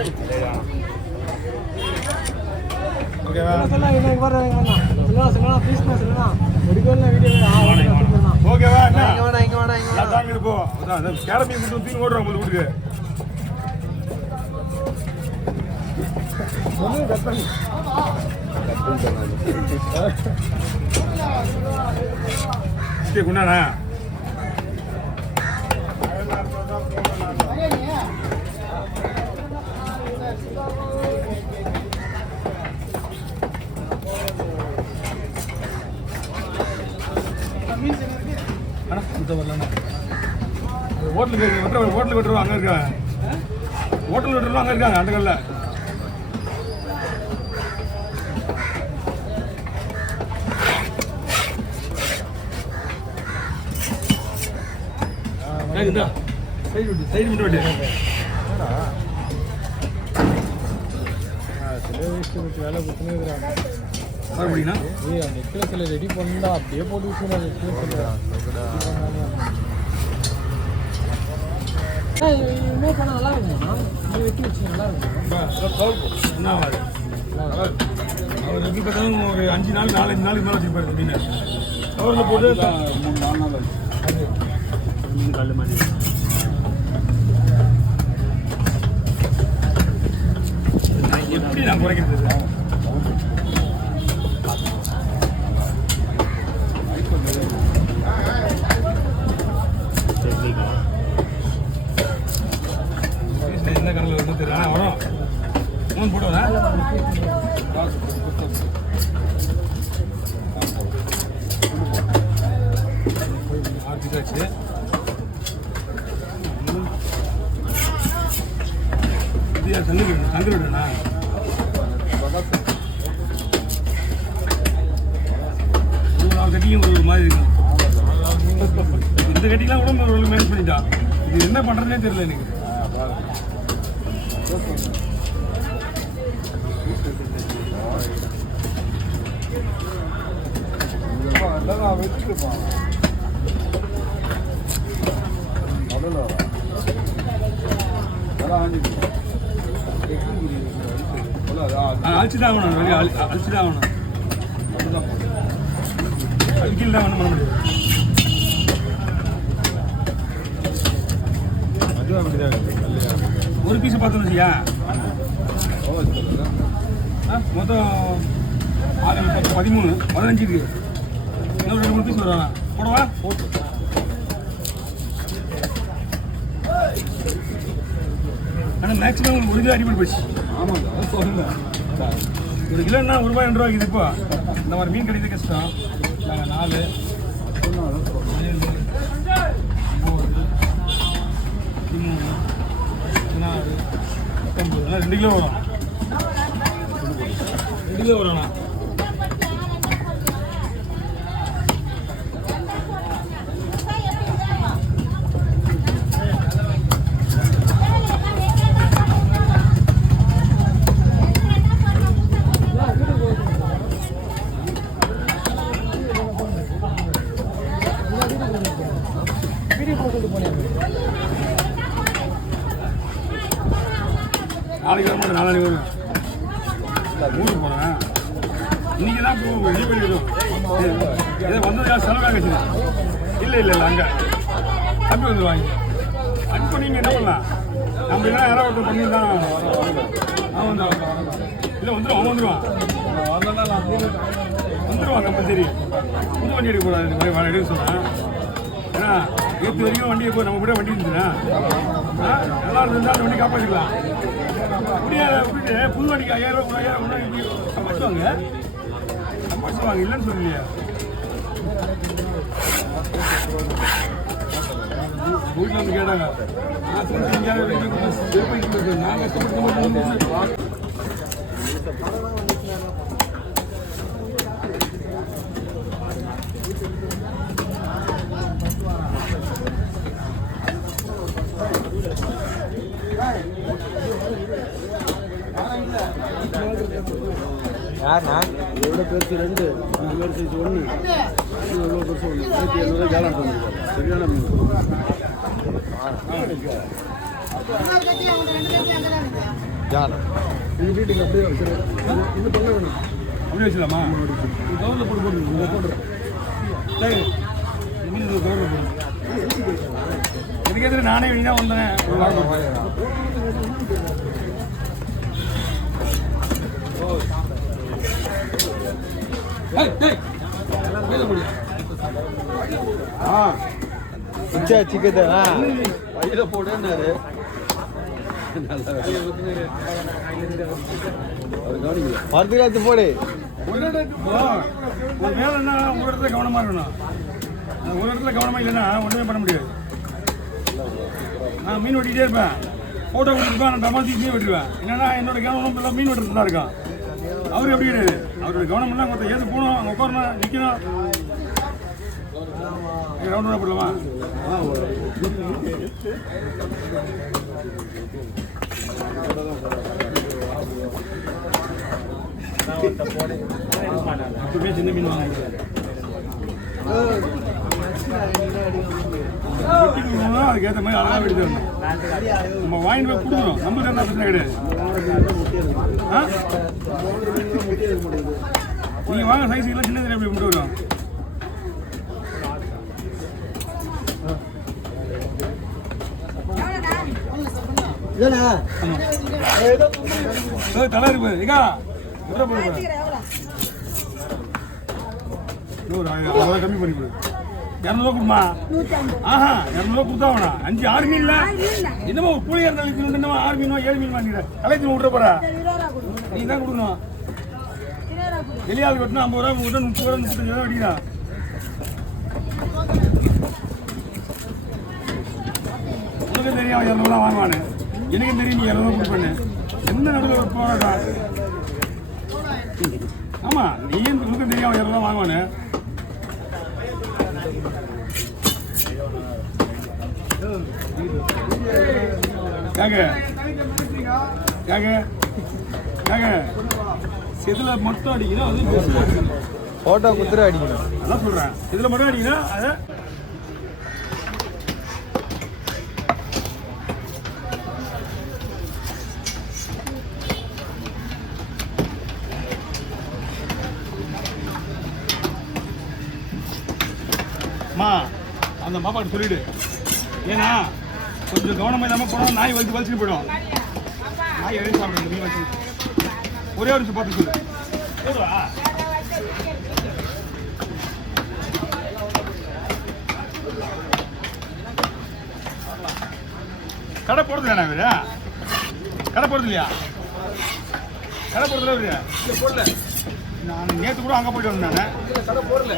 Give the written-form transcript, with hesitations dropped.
ஓகேவா? ஓகேவா? தாங்கிட்டு போ. கேரமீன் கொடுத்து தீனி ஓடுறான் உங்களுக்கு வீட்டுக்கு. குண்டானா ஹோட்டலுக்கு விட்டுருவோம் அங்கே இருக்காங்க. ஹோட்டல் விட்டுருவோம் அங்கே இருக்காங்க அந்த கல்ல. சைடு விட்டு விட்டு வேலை கொடுத்துன்னு அப்படின்னா நெக்லஸில் ரெடி பண்ணா அப்படியே போட்டு விட்டுருவாங்க. இன்னும் பண்ண நல்லா இருக்குமா? வெட்டி வச்சு நல்லா இருக்கும். என்ன ஆகாது. அவர் எப்படி பார்த்தாலும் ஒரு 5 நாள் 4-5 நாளுக்கு மேலே வச்சுருப்பாரு அப்படின்னு அவரில் போட்டு 3-4 நாள் கல் மாதிரி எப்படி நான் குறைக்கிறது? என்ன கடலில் வந்து தெரியல வரும் 3 போடுவேன். ஆச்சு இது சங்கு விடுறேண்ணா. ஒரு கட்டியும் ஒரு மாதிரி இருக்கும். இந்த கட்டிலாம் கூட ஒரு மேனேஜ் பண்ணிட்டா. இது என்ன பண்ணுறதுனே தெரியல எனக்கு. அழிச்சுதான் ஆகணும். வெளியே அழிச்சுதான் ஆகணும். அழிக்கல் தான் பண்ண முடியும். ஒரு பீஸ் பார்த்தோம் வச்சியா மொத்தம் 13 15 இருக்கு. இன்னும் 2-3 பீஸ் வருவாங்க. போடவா? ஆனால் மேக்ஸிமம் ஒரு கிலோ அடிப்படை போச்சு. ஆமாம் சொல்லுங்க. 1 கிலோன்னா ₹1-2 இது. இப்போ இந்த மாதிரி மீன் கிடைக்கிறது கஷ்டம். நாங்கள் 4 17 19 16 2 கிலோ வரும். 2 கிலோ வரும்ண்ணா. நாளைக்கு வர நாளைக்கு வரும். ஊருக்கு போகிறேன். இன்னைக்கு தான் ரெடி பண்ணிடுவோம். இதை வந்தது யார் செலவாக வச்சு? இல்லை அங்கே தம்பி வந்து வாங்கி அட் பண்ணி என்ன பண்ணலாம்? நம்ம என்ன யாராவது ஒருத்தர் பண்ணியிருந்தான் அவன் வந்து இல்லை வந்துடும். அவன் வந்துடுவான் கம்பல்சரி. புது வண்டி எடுக்க கூடாது. வேலை எடுக்க சொன்னேன். ஏன்னா 8 வரைக்கும் வண்டியை போய் நம்ம கூட வண்டி இருந்துச்சுன்னா நல்லா இருந்தால் அந்த வண்டி காப்பாற்றிக்கலாம். முடியாது அப்படின்ட்டு புது வண்டிக்கு 5000 ரூபா 5000 சம்பாதிச்சுவாங்க. இல்லைன்னு சொல்லலையா? வீட்டில் வந்து கேட்டாங்க. நான் சொல்லி எங்கேயாவது நான் கஷ்டப்பட்டு யாருண்ணா? எவ்வளோ பெருசு 2 இன்னொரு சைஸ் 1 எவ்வளோ பெருசு 1 700 கேளான் பண்ணிருக்கோம். சரியான மீன். இது வீட்டுக்கு அப்படியே வச்சு இது பண்ண வேணும். அப்படியே வச்சுலாமா? கவரில் போட்டு போட்டுருக்கோம். சரி, மீன் கவரில் போடு. எனக்கு எதிர நானே வெளியே வந்தேன். ஒரு வாரம் சிக்கத்தை பையில போடுன்னாரு. மருந்து காத்து போடு. ஒரு வேலை என்ன ஒரு இடத்துல கவனமாக இருக்கணும். ஒரு இடத்துல கவனமாக இல்லைன்னா ஒன்றுமே பண்ண முடியாது. நான் மீன் வெட்டிகிட்டே இருப்பேன், ஃபோட்டோ கொடுத்துருப்பேன், நான் டமா தீ வெட்டுவேன். என்னன்னா என்னோட கவனம் எல்லாம் மீன் வெட்டுறது தான் இருக்கும். அவரு எப்படி கிடையாது. அவரோட கவனம் எல்லாம் ஒருத்தர் ஏது போகணும், அங்கே உட்காரணும், நிற்கணும். ரவுண்ட் போடலாமா? அப்பவே சின்ன மீன் வாங்க அதுக்கேற்ற மாதிரி அழகாக வெட்டி தரணும். நம்ம வாங்கிட்டு போய் கொடுக்கணும். நம்மளுக்கு என்ன பிரச்சனை கிடையாது. நீங்கள் வாங்க சைஸுக்கெல்லாம் சின்னதில் எப்படி கொண்டு வரும். தலை இருக்கு ஏக்கா எவ்வளோ போடுறேன். அவ்வளோ கம்மி பண்ணி கொடு. 200 கொடுமா. ஆஹா 200 கொடுத்தா வேணா. 5-6 மீன்ல என்னமோ ஒரு கூலியாக இருந்தாலும் என்னமோ 6 மீனோ 7 மீன் வாங்கிடுற கலைக்கு விட்டுற போற. நீ தான் கொடுக்கணும். வெளியாள் வெட்டினா 50 ரூபா, 30 ரூபா, 35 ரூபா வெட்டிக்கிறா. உனக்கு தெரியும் 200 வாங்குவானு. எனக்கும் தெரியும் நீ 200 கொடுப்பேன்னு. என்ன நடுவில் ஒரு போராட்டம். ஆமா நீயும் உனக்கும் தெரியும் 200 வாங்குவானு. இதுல மட்டும் அடிக்கணும். அது போட்டோ குத்துற அடிக்கணும். அதான் சொல்றேன். இதுல மட்டும் அடிக்கணும். அதை அந்த மாப்பாட்டு சொல்லிடு. ஏன்னா கொஞ்சம் கவனமாக இல்லாமல் போனால் நாய் வலிச்சுட்டு போயிடும். நாய் எழுதி சாப்பிடுங்க. மீன் வச்சு ஒரே ஒரு நிமிஷம் பார்த்து சொல்லு. கடை போடுறது வேணா இவரு. கடை போடுறது இல்லையா? கடை போடுறதுல இவரு போடல. நான் நேற்று கூட அங்கே போயிட்டு வந்தேன். கடை போடல.